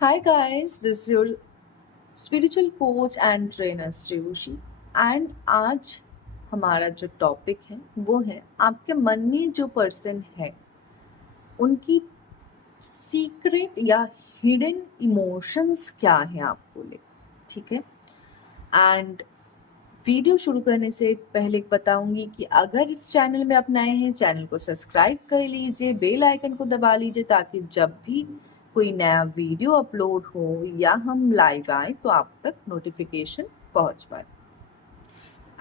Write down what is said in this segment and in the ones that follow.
Hi guys, this is your spiritual coach and trainer Shreyoshi and आज हमारा जो topic है वो है आपके मन में जो पर्सन है उनकी सीक्रेट या हिडन इमोशंस क्या हैं आपको लेकर, ठीक है। एंड वीडियो शुरू करने से पहले बताऊंगी कि अगर इस चैनल में आप नए हैं, चैनल को सब्सक्राइब कर लीजिए, बेल आइकन को दबा लीजिए ताकि जब भी कोई नया वीडियो अपलोड हो या हम लाइव आए तो आप तक नोटिफिकेशन पहुंच पाए।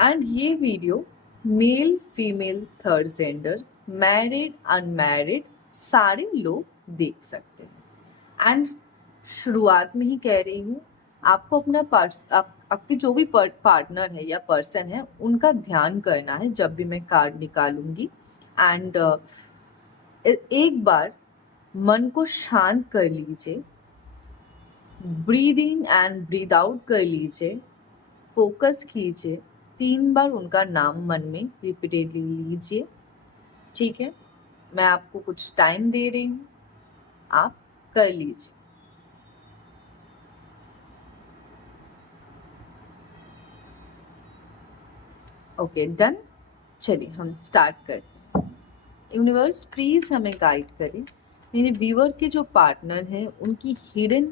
एंड ये video male female third gender married unmarried सारे लोग देख सकते हैं। एंड शुरुआत में ही कह रही हूँ, आपको अपना आपकी जो भी पार्टनर है या पर्सन है उनका ध्यान करना है जब भी मैं कार्ड निकालूंगी। एंड एक बार मन को शांत कर लीजिए, breathe in and breathe out कर लीजिए, फोकस कीजिए, 3 बार उनका नाम मन में रिपीटेडली लीजिए, ठीक है। मैं आपको कुछ टाइम दे रही हूँ, आप कर लीजिए। Okay done. चलिए हम स्टार्ट करते हैं। यूनिवर्स प्लीज हमें गाइड करें, मेरे व्यूअर के जो पार्टनर हैं उनकी हिडन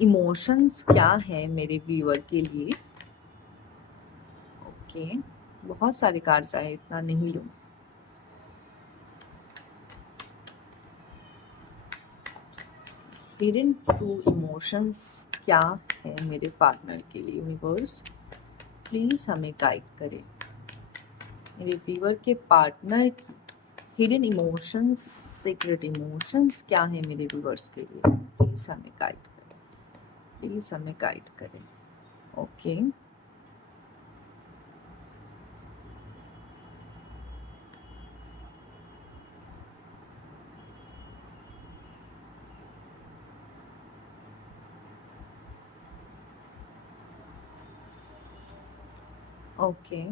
इमोशंस क्या है मेरे व्यूअर के लिए। ओके बहुत सारे कार्ड्स आए, इतना नहीं लूँ। हिडन ट्रू इमोशंस क्या है मेरे पार्टनर के लिए, यूनिवर्स प्लीज हमें गाइड करें। मेरे व्यूअर के पार्टनर की हिडन इमोशंस, सीक्रेट इमोशंस क्या है मेरे व्यूअर्स के लिए, प्लीज हमें गाइड करें, प्लीज हमें गाइड करें। ओके ओके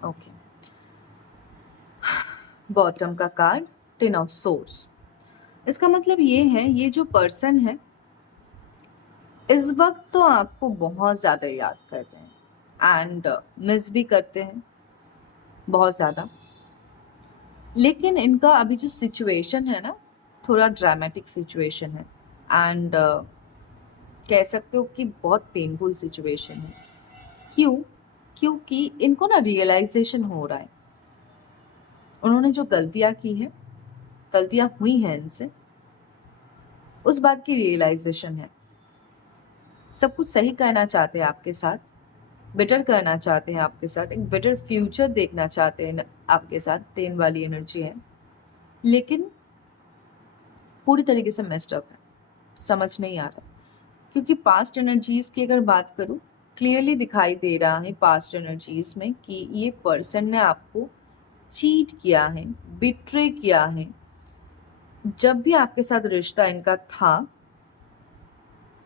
ओके बॉटम का कार्ड 10 ऑफ सोर्स। इसका मतलब ये है, ये जो पर्सन है इस वक्त तो आपको बहुत ज़्यादा याद कर रहे हैं एंड मिस भी करते हैं बहुत ज़्यादा, लेकिन इनका अभी जो सिचुएशन है ना, थोड़ा ड्रामेटिक सिचुएशन है एंड कह सकते हो कि बहुत पेनफुल सिचुएशन है। क्यों? क्योंकि इनको ना रियलाइजेशन हो रहा है, उन्होंने जो गलतियाँ की हैं, गलतियाँ हुई हैं इनसे, उस बात की रियलाइजेशन है। सब कुछ सही करना चाहते हैं आपके साथ, बेटर करना चाहते हैं आपके साथ, एक बेटर फ्यूचर देखना चाहते हैं आपके साथ, 10 वाली एनर्जी है, लेकिन पूरी तरीके से मेस्ड अप है, समझ नहीं आ रहा। क्योंकि पास्ट एनर्जीज की अगर बात करूँ, क्लियरली दिखाई दे रहा है पास्ट एनर्जीज में कि ये पर्सन ने आपको चीट किया है, बिट्रे किया है। जब भी आपके साथ रिश्ता इनका था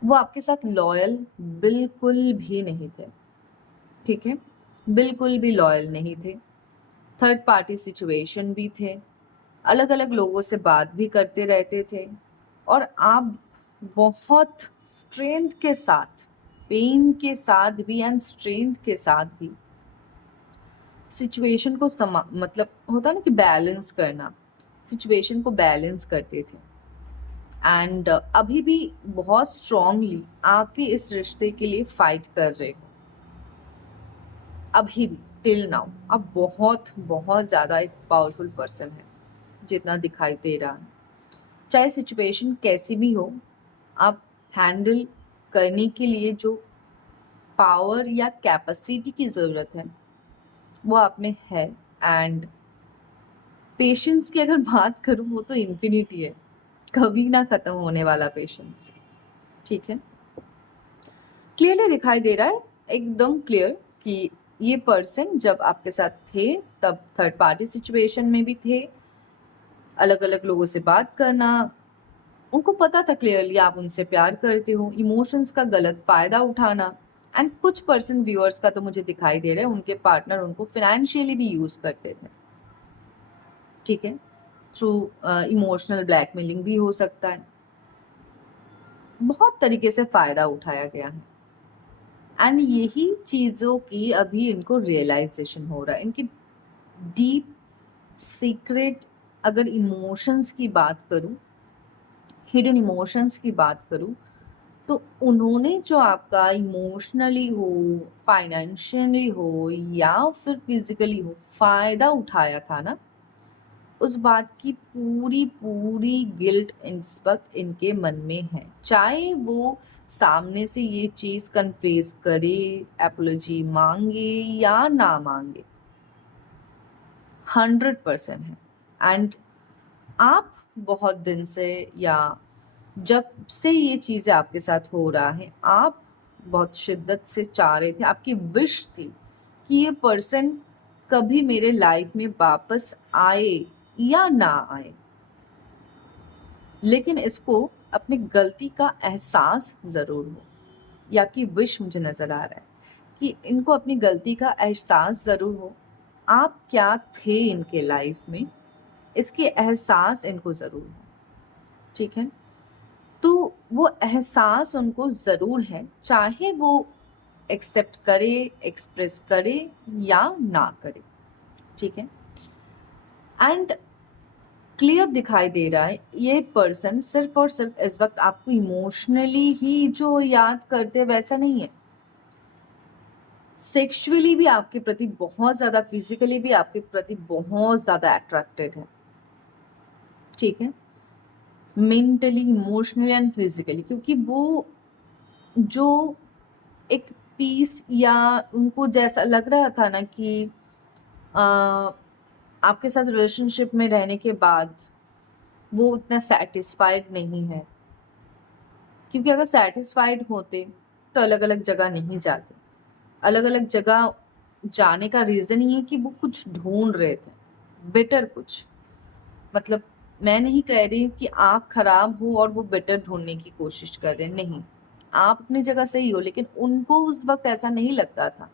वो आपके साथ लॉयल बिल्कुल भी नहीं थे, ठीक है, बिल्कुल भी लॉयल नहीं थे। थर्ड पार्टी सिचुएशन भी थे, अलग अलग लोगों से बात भी करते रहते थे, और आप बहुत स्ट्रेंथ के साथ, पेन के साथ भी एंड स्ट्रेंथ के साथ भी सिचुएशन को मतलब होता ना कि बैलेंस करना, सिचुएशन को बैलेंस करते थे। एंड अभी भी बहुत स्ट्रांगली आप भी इस रिश्ते के लिए फाइट कर रहे हो, अभी भी टिल नाउ आप बहुत बहुत ज़्यादा एक पावरफुल पर्सन है जितना दिखाई दे रहा है। चाहे सिचुएशन कैसी भी हो, आप हैंडल करने के लिए जो पावर या कैपेसिटी की ज़रूरत है वो आप में है। एंड पेशेंस की अगर बात करूँ, वो तो इन्फिनिटी है, कभी ना ख़त्म होने वाला पेशेंस, ठीक है। क्लियरली दिखाई दे रहा है, एकदम क्लियर, कि ये पर्सन जब आपके साथ थे तब थर्ड पार्टी सिचुएशन में भी थे, अलग अलग लोगों से बात करना, उनको पता था क्लियरली आप उनसे प्यार करते हो, इमोशंस का गलत फ़ायदा उठाना एंड कुछ पर्सन व्यूअर्स का तो मुझे दिखाई दे रहा है उनके पार्टनर उनको फिनेंशियली भी यूज करते थे, ठीक है, थ्रू इमोशनल ब्लैकमेलिंग भी हो सकता है, बहुत तरीके से फायदा उठाया गया है। एंड यही चीज़ों की अभी इनको रियलाइजेशन हो रहा है, इनकी डीप सीक्रेट, अगर इमोशंस की बात करूं, हिडन इमोशंस की बात करूं, तो उन्होंने जो आपका इमोशनली हो, फाइनेंशियली हो या फिर फिजिकली हो फायदा उठाया था ना, उस बात की पूरी पूरी गिल्ट इस वक्त इनके मन में है, चाहे वो सामने से ये चीज कन्फेस करे, एपोलॉजी मांगे या ना मांगे, 100% है। एंड आप बहुत दिन से या जब से ये चीज़ें आपके साथ हो रहा है, आप बहुत शिद्दत से चाह रहे थे, आपकी विश थी कि ये पर्सन कभी मेरे लाइफ में वापस आए या ना आए, लेकिन इसको अपनी गलती का एहसास ज़रूर हो। ये आपकी विश मुझे नज़र आ रहा है कि इनको अपनी गलती का एहसास ज़रूर हो। आप क्या थे इनके लाइफ में, इसके एहसास इनको ज़रूर हो, ठीक है। तो वो एहसास उनको ज़रूर है, चाहे वो एक्सेप्ट करे, एक्सप्रेस करे या ना करे, ठीक है। एंड क्लियर दिखाई दे रहा है ये पर्सन सिर्फ और सिर्फ इस वक्त आपको इमोशनली ही जो याद करते हैं वैसा नहीं है, सेक्सुअली भी आपके प्रति बहुत ज़्यादा, फिजिकली भी आपके प्रति बहुत ज़्यादा अट्रैक्टेड है, ठीक है, मेंटली, इमोशनली एंड फिजिकली, क्योंकि वो जो एक पीस या उनको जैसा लग रहा था ना कि आ, आपके साथ रिलेशनशिप में रहने के बाद वो उतना सेटिस्फाइड नहीं है, क्योंकि अगर सेटिस्फाइड होते तो अलग अलग जगह नहीं जाते। अलग अलग जगह जाने का रीज़न ये है कि वो कुछ ढूंढ रहे थे, बेटर कुछ, मतलब मैं नहीं कह रही हूँ कि आप खराब हो और वो बेटर ढूंढने की कोशिश कर रहे हैं, नहीं, आप अपनी जगह सही हो, लेकिन उनको उस वक्त ऐसा नहीं लगता था।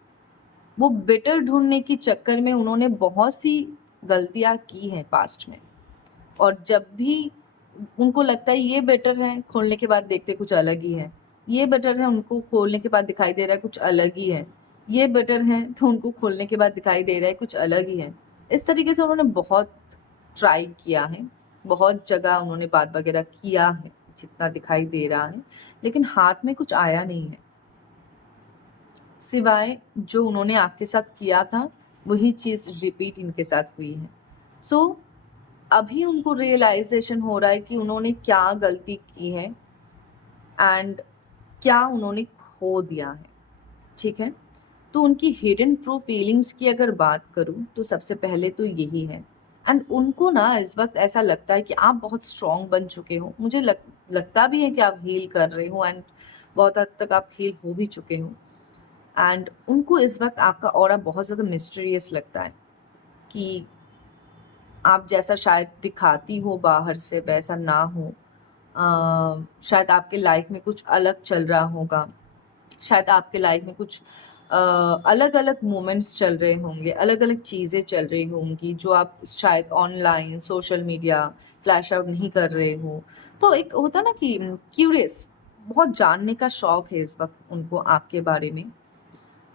वो बेटर ढूंढने के चक्कर में उन्होंने बहुत सी गलतियां की हैं पास्ट में, और जब भी उनको लगता है ये बेटर है, खोलने के बाद देखते कुछ अलग ही है, ये बेटर है, उनको खोलने के बाद दिखाई दे रहा है कुछ अलग ही है, ये बेटर है तो उनको खोलने के बाद दिखाई दे रहा है कुछ अलग ही है। इस तरीके से उन्होंने बहुत ट्राई किया है, बहुत जगह उन्होंने बात वगैरह किया है जितना दिखाई दे रहा है, लेकिन हाथ में कुछ आया नहीं है, सिवाय जो उन्होंने आपके साथ किया था वही चीज़ रिपीट इनके साथ हुई है। सो अभी उनको रियलाइजेशन हो रहा है कि उन्होंने क्या गलती की है एंड क्या उन्होंने खो दिया है, ठीक है। तो उनकी हिडन ट्रू फीलिंग्स की अगर बात करूं तो सबसे पहले तो यही है। एंड उनको ना इस वक्त ऐसा लगता है कि आप बहुत स्ट्रांग बन चुके हो, मुझे लगता भी है कि आप हील कर रहे हो, एंड बहुत हद तक आप हील हो भी चुके हो। एंड उनको इस वक्त आपका ऑरा बहुत ज़्यादा मिस्टीरियस लगता है कि आप जैसा शायद दिखाती हो बाहर से वैसा ना हो। शायद आपके लाइफ में कुछ अलग चल रहा होगा, शायद आपके लाइफ में कुछ अलग अलग मोमेंट्स चल रहे होंगे, अलग अलग चीज़ें चल रही होंगी जो आप शायद online social media flash out नहीं कर रहे हो। तो एक होता ना कि क्यूरियस, बहुत जानने का शौक है इस वक्त उनको आपके बारे में,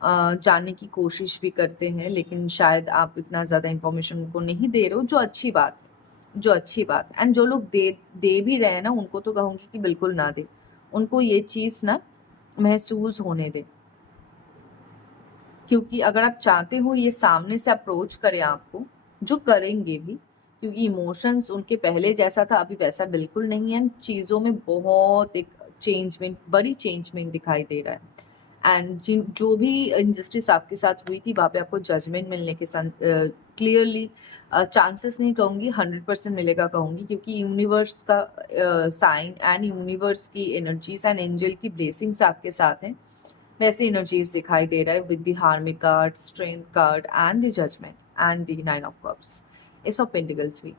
जानने की कोशिश भी करते हैं, लेकिन शायद आप इतना ज़्यादा इन्फॉर्मेशन उनको नहीं दे रहे हो, जो अच्छी बात है, जो अच्छी बात है। एंड जो लोग दे दे भी रहे हैं ना, उनको तो कहूँगी कि बिल्कुल ना दे, उनको ये चीज़ ना महसूस होने दे, क्योंकि अगर आप चाहते हो ये सामने से अप्रोच करें आपको, जो करेंगे भी, क्योंकि इमोशंस उनके पहले जैसा था अभी वैसा बिल्कुल नहीं है, चीज़ों में बहुत एक चेंजमेंट, बड़ी चेंजमेंट दिखाई दे रहा है। एंड जिन जो भी इनजस्टिस आपके साथ हुई थी वहाँ पे आपको जजमेंट मिलने के साथ क्लियरली, चांसेस नहीं कहूँगी 100% मिलेगा कहूँगी, क्योंकि यूनिवर्स का साइन एंड यूनिवर्स की एनर्जीज एंड एंजल की ब्लेसिंग्स आपके साथ हैं, वैसे एनर्जीज दिखाई दे रहा है with the hermit card, strength card and the judgement and the 9 of cups, ace of pentacles भी।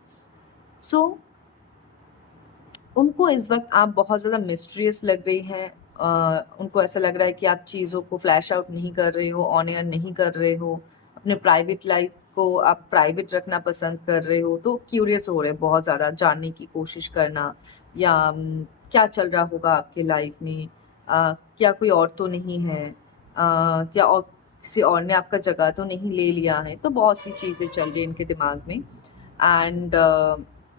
सो उनको इस वक्त आप बहुत ज़्यादा मिस्टीरियस लग रही हैं, उनको ऐसा लग रहा है कि आप चीज़ों को फ्लैश आउट नहीं कर रहे हो, ऑन एयर नहीं कर रहे हो, अपने प्राइवेट लाइफ को आप प्राइवेट रखना पसंद कर रहे हो, तो क्यूरियस हो रहे हैं बहुत ज़्यादा, जानने की कोशिश करना, या क्या चल रहा होगा आपके लाइफ में, क्या कोई और तो नहीं है, क्या और किसी और ने आपका जगह तो नहीं ले लिया है। तो बहुत सी चीज़ें चल रही हैं इनके दिमाग में। एंड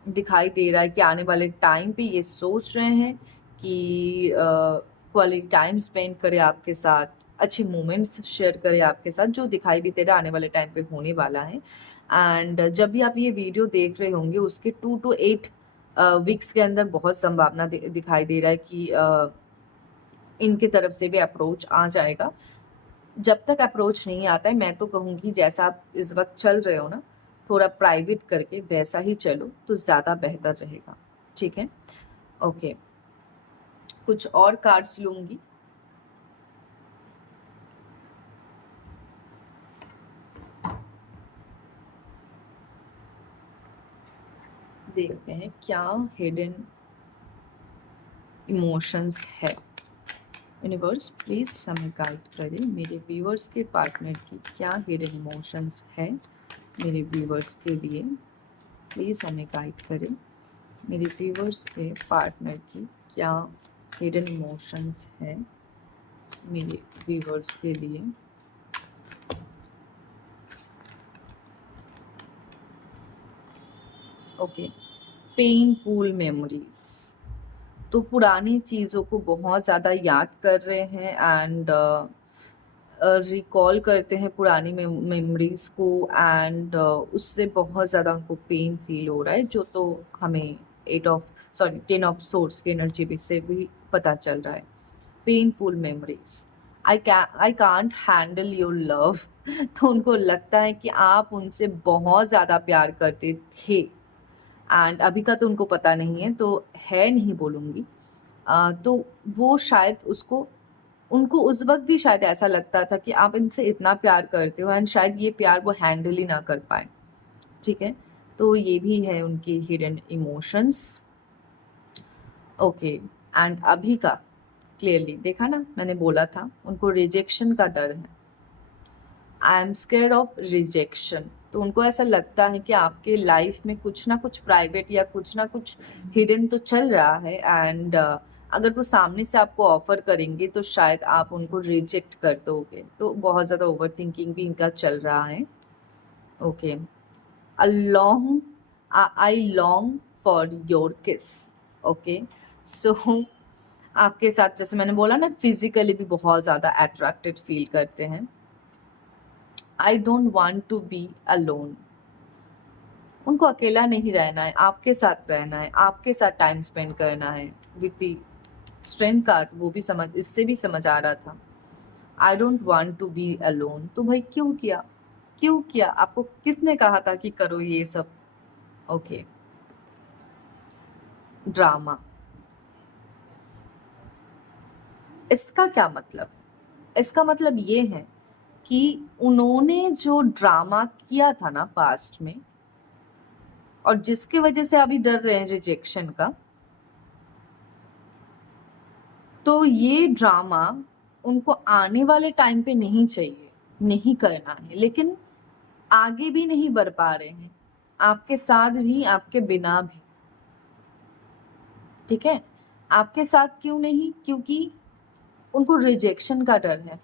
दिखाई दे रहा है कि आने वाले टाइम पे ये सोच रहे हैं कि क्वालिटी टाइम स्पेंड करें आपके साथ, अच्छे मोमेंट्स शेयर करें आपके साथ, जो दिखाई भी दे रहा है आने वाले टाइम पे होने वाला है। एंड जब भी आप ये वीडियो देख रहे होंगे उसके 2 to 8 वीक्स के अंदर बहुत संभावना दिखाई दे रहा है कि इनकी तरफ से भी अप्रोच आ जाएगा। जब तक अप्रोच नहीं आता है, मैं तो कहूँगी जैसा आप इस वक्त चल रहे हो ना, थोड़ा प्राइवेट करके वैसा ही चलो तो ज़्यादा बेहतर रहेगा। ठीक है, ओके। कुछ और कार्ड्स लूँगी। देखते हैं क्या हिडन इमोशंस है। यूनिवर्स प्लीज हमें गाइड करें, मेरे व्यूअर्स के पार्टनर की क्या हिडन इमोशंस है मेरे व्यूअर्स के लिए। प्लीज़ हमें गाइड करें, मेरे व्यूअर्स के पार्टनर की क्या हिडन इमोशंस है मेरे व्यूअर्स के लिए। ओके, पेनफुल मेमोरीज, तो पुरानी चीज़ों को बहुत ज़्यादा याद कर रहे हैं एंड रिकॉल करते हैं पुरानी मेमोरीज को, एंड उससे बहुत ज़्यादा उनको पेन फील हो रहा है, जो तो हमें 10 ऑफ सोर्स की एनर्जी से भी पता चल रहा है। Painful memories, I can't handle your love. तो उनको लगता है कि आप उनसे बहुत ज़्यादा प्यार करते थे, एंड अभी का तो उनको पता नहीं है, तो है नहीं बोलूँगी। तो वो शायद उनको उस वक्त भी शायद ऐसा लगता था कि आप इनसे इतना प्यार करते हो, एंड शायद ये प्यार वो हैंडल ही ना कर पाए। ठीक है, तो ये भी है उनकी हिडन इमोशंस। ओके, एंड अभी का क्लियरली देखा ना, मैंने बोला था उनको रिजेक्शन का डर है। I am scared of rejection, तो उनको ऐसा लगता है कि आपके लाइफ में कुछ ना कुछ प्राइवेट या कुछ ना कुछ हिडन तो चल रहा है, एंड अगर वो सामने से आपको ऑफर करेंगे तो शायद आप उनको रिजेक्ट कर दोगे। तो बहुत ज़्यादा ओवर थिंकिंग भी इनका चल रहा है। Okay, a long I long for your किस। ओके, सो आपके साथ जैसे मैंने बोला ना, फिजिकली भी बहुत ज़्यादा अट्रैक्टेड फील करते हैं। I don't want to be alone, उनको अकेला नहीं रहना है, आपके साथ रहना है, आपके साथ टाइम स्पेंड करना है। विथ दी स्ट्रेंथ कार्ड वो भी समझ, इससे भी समझ आ रहा था। I don't want to be alone, तो भाई क्यों किया, क्यों किया, आपको किसने कहा था कि करो ये सब। ओके, ड्रामा, इसका क्या मतलब, इसका मतलब ये है कि उन्होंने जो ड्रामा किया था ना पास्ट में, और जिसकी वजह से अभी डर रहे हैं रिजेक्शन का, तो ये ड्रामा उनको आने वाले टाइम पे नहीं चाहिए, नहीं करना है, लेकिन आगे भी नहीं बढ़ पा रहे हैं, आपके साथ भी आपके बिना भी। ठीक है, आपके साथ क्यों नहीं, क्योंकि उनको रिजेक्शन का डर है,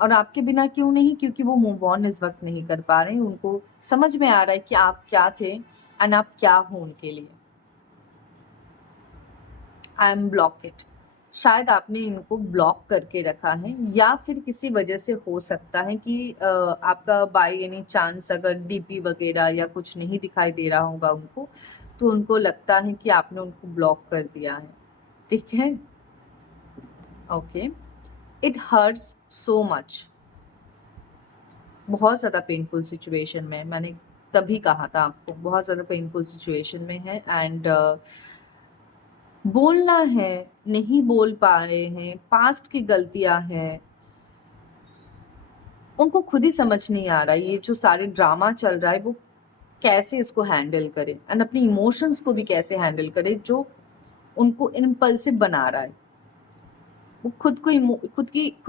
और आपके बिना क्यों नहीं, क्योंकि वो मूव ऑन इस वक्त नहीं कर पा रहे हैं। उनको समझ में आ रहा है कि आप क्या थे एंड आप क्या हो उनके लिए। आई एम ब्लॉकेड, शायद आपने इनको ब्लॉक करके रखा है, या फिर किसी वजह से हो सकता है कि आपका बाय एनी चांस अगर डीपी वगैरह या कुछ नहीं दिखाई दे रहा होगा उनको, तो उनको लगता है कि आपने उनको ब्लॉक कर दिया है। ठीक है, okay, it hurts so much, बहुत ज़्यादा पेनफुल सिचुएशन में, मैंने तभी कहा था आपको बहुत ज़्यादा पेनफुल सिचुएशन में है, एंड बोलना है, नहीं बोल पा रहे हैं, पास्ट की गलतियां हैं, उनको खुद ही समझ नहीं आ रहा है ये जो सारे ड्रामा चल रहा है वो कैसे इसको हैंडल करें, एंड अपनी इमोशंस को भी कैसे हैंडल करें जो उनको इम्पल्सिव बना रहा है। वो खुद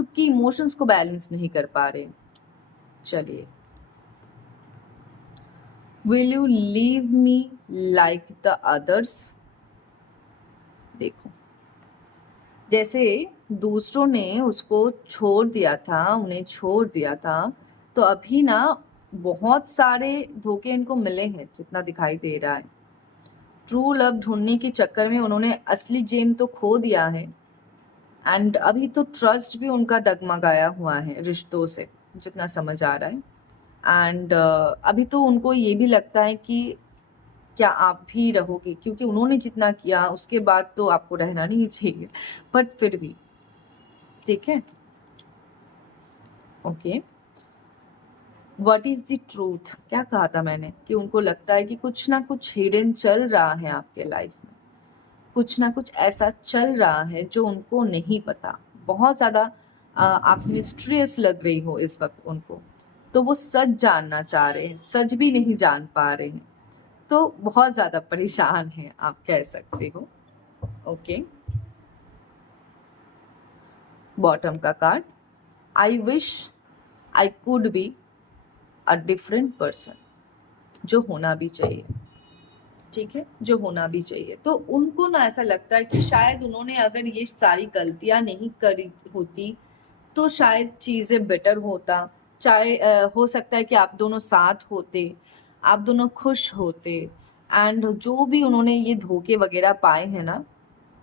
की इमोशंस को बैलेंस नहीं कर पा रहे। चलिए, will you leave me like the others. देखो, जैसे दूसरों ने उसको छोड़ दिया था, उन्हें छोड़ दिया था, तो अभी ना बहुत सारे धोखे इनको मिले हैं जितना दिखाई दे रहा है। ट्रू लव ढूंढने के चक्कर में उन्होंने असली जेम तो खो दिया है, एंड अभी तो ट्रस्ट भी उनका डगमगाया हुआ है रिश्तों से, जितना समझ आ रहा है। एंड अभी तो उनको ये भी लगता है कि क्या आप भी रहोगे, क्योंकि उन्होंने जितना किया उसके बाद तो आपको रहना नहीं चाहिए, बट फिर भी ठीक है। Okay, what is the truth, क्या कहा था मैंने, कि उनको लगता है कि कुछ ना कुछ हिडन चल रहा है आपके लाइफ में, कुछ ना कुछ ऐसा चल रहा है जो उनको नहीं पता। बहुत ज़्यादा आप मिस्ट्रियस लग रही हो इस वक्त उनको, तो वो सच जानना चाह रहे हैं, सच भी नहीं जान पा रहे हैं, तो बहुत ज़्यादा परेशान हैं आप कह सकते हो। ओके, बॉटम का card, I wish I could be a different person, जो होना भी चाहिए, ठीक है, जो होना भी चाहिए। तो उनको ना ऐसा लगता है कि शायद उन्होंने अगर ये सारी गलतियां नहीं करी होती तो शायद चीज़ें बेटर होता। चाहे हो सकता है कि आप दोनों साथ होते, आप दोनों खुश होते, एंड जो भी उन्होंने ये धोखे वगैरह पाए हैं ना,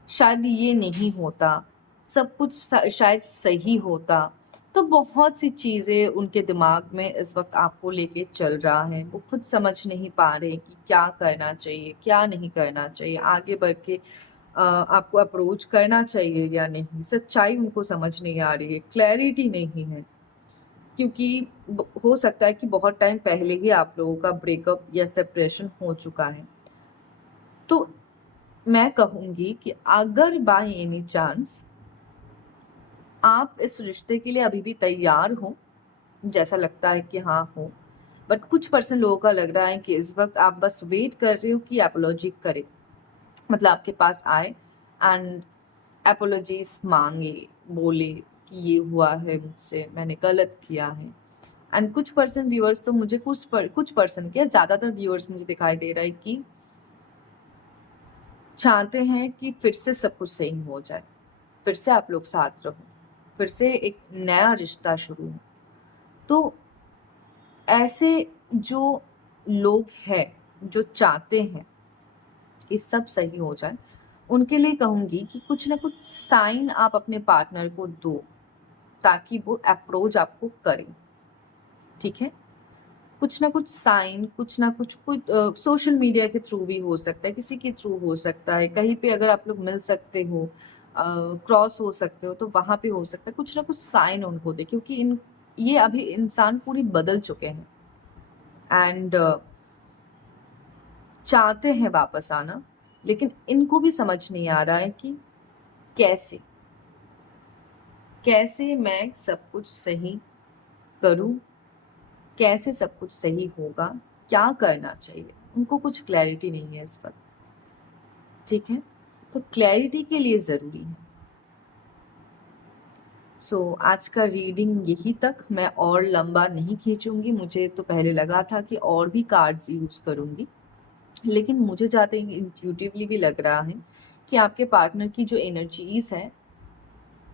शायद ये नहीं होता, सब कुछ शायद सही होता। तो बहुत सी चीज़ें उनके दिमाग में इस वक्त आपको लेके चल रहा है, वो खुद समझ नहीं पा रहे कि क्या करना चाहिए, क्या नहीं करना चाहिए, आगे बढ़ के आपको अप्रोच करना चाहिए या नहीं। सच्चाई उनको समझ नहीं आ रही है, क्लैरिटी नहीं है, क्योंकि हो सकता है कि बहुत टाइम पहले ही आप लोगों का ब्रेकअप या सेपरेशन हो चुका है। तो मैं कहूँगी कि अगर बाय एनी चांस आप इस रिश्ते के लिए अभी भी तैयार हो, जैसा लगता है कि हाँ हो, बट कुछ परसेंट लोगों का लग रहा है कि इस वक्त आप बस वेट कर रहे हो कि एपोलॉजी करे, मतलब आपके पास आए एंड एपोलॉजीज मांगे, बोले कि ये हुआ है मुझसे, मैंने गलत किया है। एंड कुछ परसेंट व्यूअर्स तो मुझे कुछ परसेंट क्या, ज़्यादातर व्यूअर्स मुझे दिखाई दे रहा है कि चाहते हैं कि फिर से सब कुछ सही हो जाए, फिर से आप लोग साथ रहो, फिर से एक नया रिश्ता शुरू हो। तो ऐसे जो लोग हैं जो चाहते हैं कि सब सही हो जाए, उनके लिए कहूँगी कि कुछ ना कुछ साइन आप अपने पार्टनर को दो, ताकि वो अप्रोच आपको करें, ठीक है। कुछ ना कुछ साइन, कुछ ना कुछ सोशल मीडिया के थ्रू भी हो सकता है, किसी के थ्रू हो सकता है, कहीं पे अगर आप लोग मिल सकते हो, क्रॉस हो सकते हो, तो वहाँ पे हो सकता है। कुछ ना कुछ साइन उनको दे, क्योंकि ये अभी इंसान पूरी बदल चुके हैं एंड चाहते हैं वापस आना, लेकिन इनको भी समझ नहीं आ रहा है कि कैसे कैसे मैं सब कुछ सही करूं, कैसे सब कुछ सही होगा, क्या करना चाहिए, उनको कुछ क्लैरिटी नहीं है इस वक्त, ठीक है। तो क्लैरिटी के लिए ज़रूरी है। आज का रीडिंग यही तक, मैं और लंबा नहीं खींचूंगी। मुझे तो पहले लगा था कि और भी कार्ड्स यूज़ करूंगी, लेकिन मुझे जाते ही इंट्यूटिवली भी लग रहा है कि आपके पार्टनर की जो एनर्जीज हैं,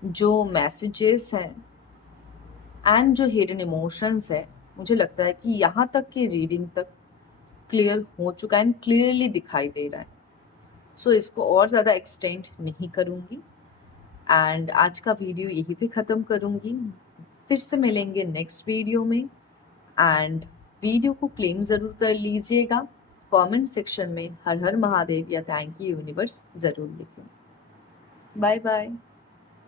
जो मैसेजेस हैं, एंड जो हिडन इमोशंस है, मुझे लगता है कि यहाँ तक की रीडिंग तक क्लियर हो चुका है एंड क्लियरली दिखाई दे रहा है। इसको और ज़्यादा एक्सटेंड नहीं करूँगी एंड आज का वीडियो यहीं पे ख़त्म करूँगी। फिर से मिलेंगे नेक्स्ट वीडियो में, एंड वीडियो को क्लेम ज़रूर कर लीजिएगा। कमेंट सेक्शन में हर हर महादेव या थैंक यू यूनिवर्स ज़रूर लिखें। Bye bye.